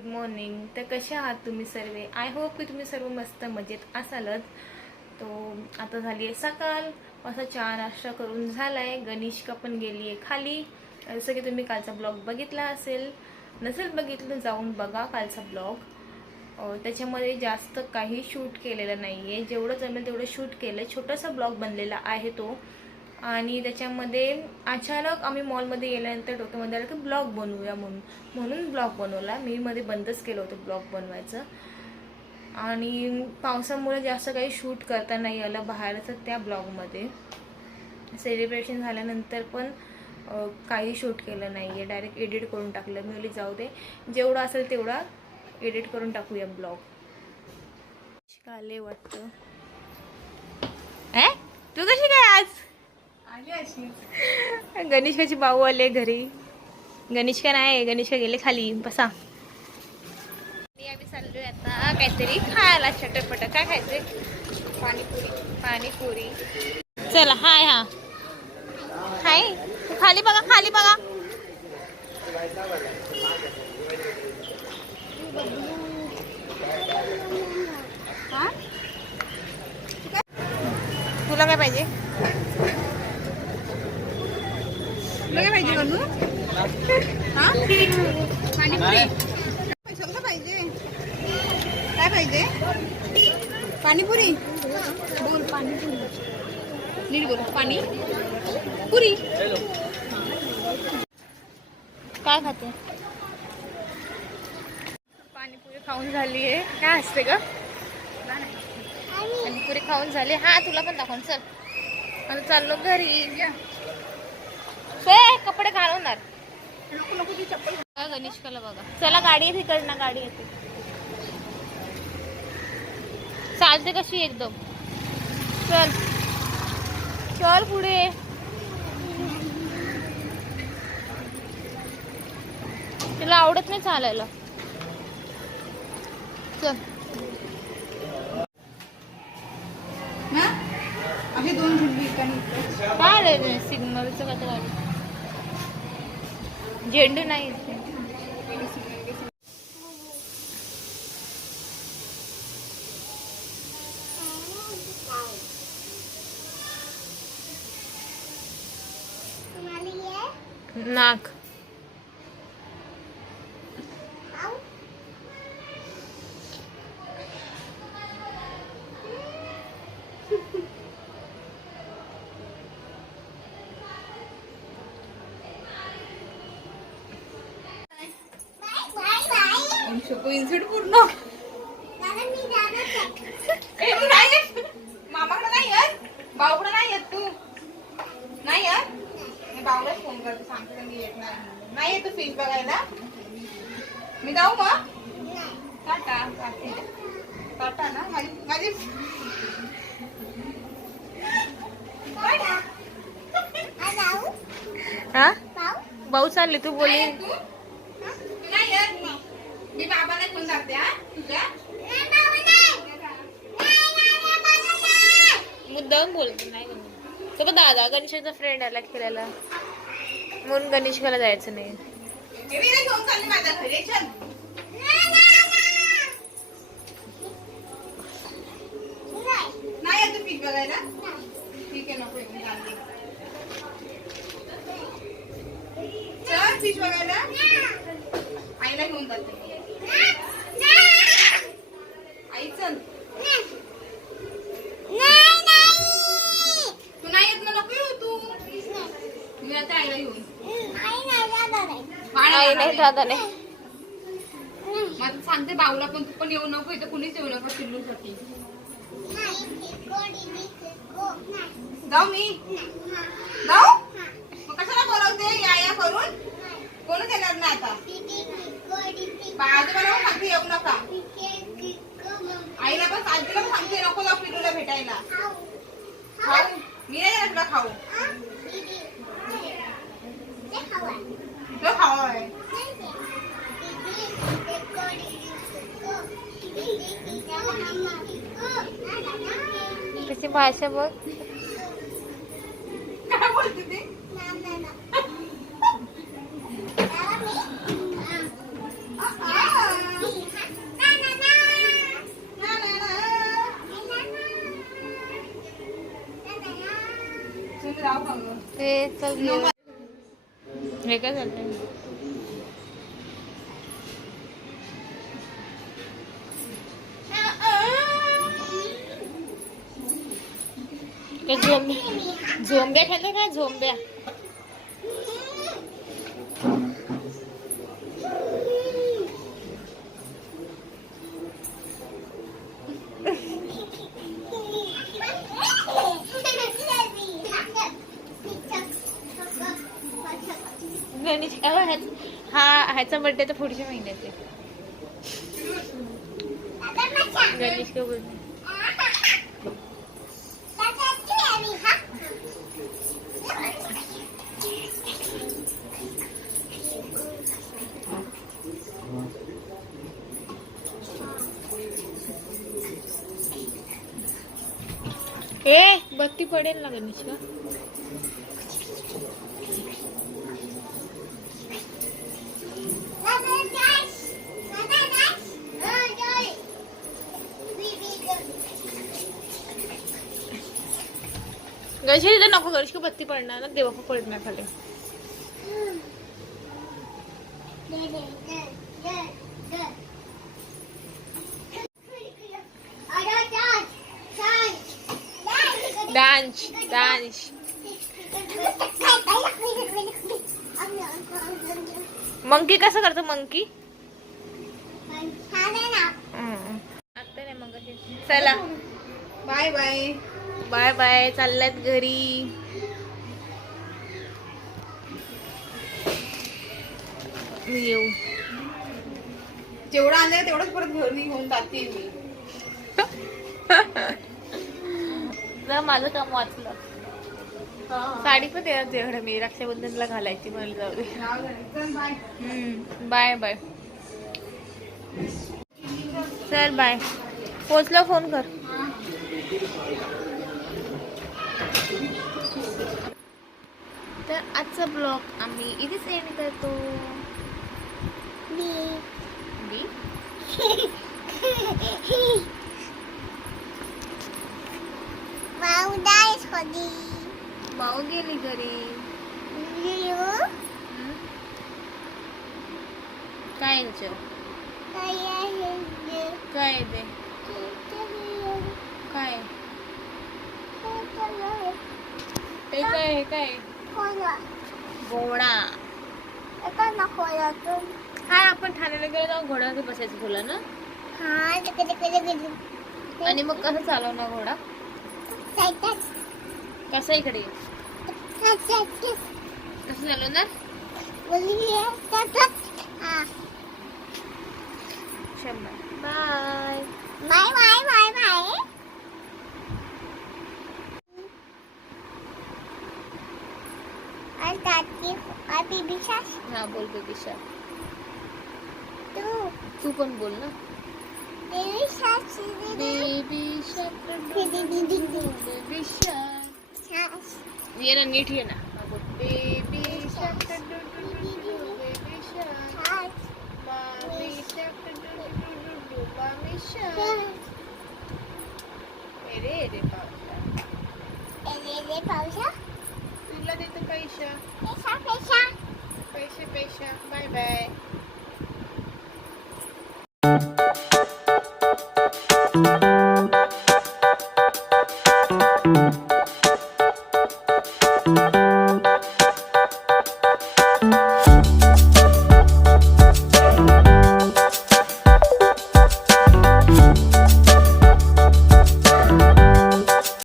Good morning. तर कसे आहात तुम्ही सर्व? आय होप की तुम्ही सर्व मस्त मजेत असालच. तो आता झाली आहे सकाळ, असा चहा नाश्ता करून झाला आहे. गणेशिका पण गेली आहे खाली. जसं की तुम्ही कालचा ब्लॉग बघितला असेल, नसेल बघितलं जाऊन बघा कालचा ब्लॉग. त्याच्यामध्ये जास्त काही शूट केलेलं नाही आहे, जेवढं जमेल तेवढं शूट केलं. छोटासा ब्लॉग बनलेला आहे तो. आणि त्याच्यामध्ये अचानक आम्ही मॉलमध्ये गेल्यानंतर डोक्यामध्ये आलं की ब्लॉग बनवूया म्हणून ब्लॉग बनवला. मी मध्ये बंदच केलं होतं ब्लॉग बनवायचं. आणि पावसामुळे जास्त काही शूट करता नाही आलं बाहेरचं. त्या ब्लॉगमध्ये सेलिब्रेशन झाल्यानंतर पण काही शूट केलं नाही आहे, डायरेक्ट एडिट करून टाकलं. मी बोलली जाऊ दे, जेवढं असेल तेवढा एडिट करून टाकूया ब्लॉग. आले वाटतं. तू कशी काय आज आली? अशी गणेशाची भाऊ आले घरी. गणेशिका नाही, गणेशिका गेले खाली. बसा. आम्ही चाललोय आता काहीतरी खायला, चटपट. काय खायचंय? पाणीपुरी. चला. हाय. हाय. खाली बघा, खाली बघा. तुला काय पाहिजे? तुला काय पाहिजे बनू? पाणीपुरी. पैशाला पाहिजे? काय पाहिजे? पाणीपुरी. बोल पाणीपुरी. नीट बोल. पाणीपुरी. काय खाते? पाणीपुरी खाऊन झाली आहे. काय असते ग? पाणीपुरी खाऊन झाली. हा, तुला पण दाखवून. चल आता चाललो घरी. कपडे घालवणार. गणेशकाला बघा. चला, गाडी येते तिकडनं. गाडी येते. चालते कशी एकदम. चल चल पुढे. तिला आवडत नाही चालायला. चल. असे दोन काय सिग्नलचं का गाडी? झेंडू नाही. नाक. इन्सिड पूर्ण. मामाकडे नाही येत, भाऊकडे नाही येत. तू नाही येत. मी भाऊला फोन करते, सांगते मी येत नाही येत. तू फिश बघायला मी जाऊ मग. टाटा. टाटा ना माझी. हा, भाऊ चालले. तू बोलली नाही येत. मी बाबाला घेऊन जाते. तुझ्या मुद्दाम बोलतो. नाही तो पण दादा गणेशाचा फ्रेंड आला खेळायला म्हणून गणेशकाला जायचं नाही. घेऊन चालली माझ्या घरी. चल. नाही येत तू फिश बघायला. ठीक आहे, नको चल फिश बघायला. आईला घेऊन जाते. आई चल. तू नाही येत ना, नको येऊ तू. मी आता आईला घेऊन. नाही दादा नाही. मग सांगते भाऊला पण, तू पण येऊ नको. इथं कुणीच येऊ नको चिल्लूसाठी. जाऊ मी जाऊ. मग कशाला बोलवते या करून? कोणच येणार नाही आता. आजोबाला पण सांगते येऊ नका. आईला पण आजीला पण सांगते नको जाऊ पिलूला भेटायला. खाऊ मी नाही येणार तुला. खाऊ तो खावा आहे. त्याची भाषा बघ. काय बोलते ती? हे चल घेऊ. हे काय चालतंय? झोंब्या खाते काय झोंब्या? गणेश ह्याचा बर्थडे तर पुढच्या महिन्यात आहे. गणेश का बोलतो बत्ती पडेल ना गणेश का? गणेश इथं नको. गणेश का बत्ती पडणार ना, देवा पडणार खाली. Dance dance. मंकी कसं करतो मंकी? आता नाही मग. चला बाय बाय. Bye bye. चालल्यात घरी. मी येऊ. जेवढं आणलं तेवढंच परत घरी घेऊन जाते मी. माझं काम वाचलं. साडी पण येणार तेवढं मी रक्षाबंधनला घालायची मला. जाऊ दे. Bye bye. चल बाय. पोचला फोन कर. तर आजचा ब्लॉग आम्ही इथेच एंड करतो. बी माऊ गेली घरी. काय काय ते काय हे काय घोडा. काय आपण ठाण्याला गेलो तेव्हा घोड्यावर बसायचं तुला ना. आणि मग कसं चालवणार घोडा? कसं इकडे कसं चालवणार? शंभर. Bye bye bye bye bye. हा बोल बेबी शार्क. तू पण बोल ना. Baby shark baby shark. ये ना नीट ये ना. Baby shark baby shark mommy shark mommy shark. रे पावसा तुला देतो पैसा. पैसे बाय बाय.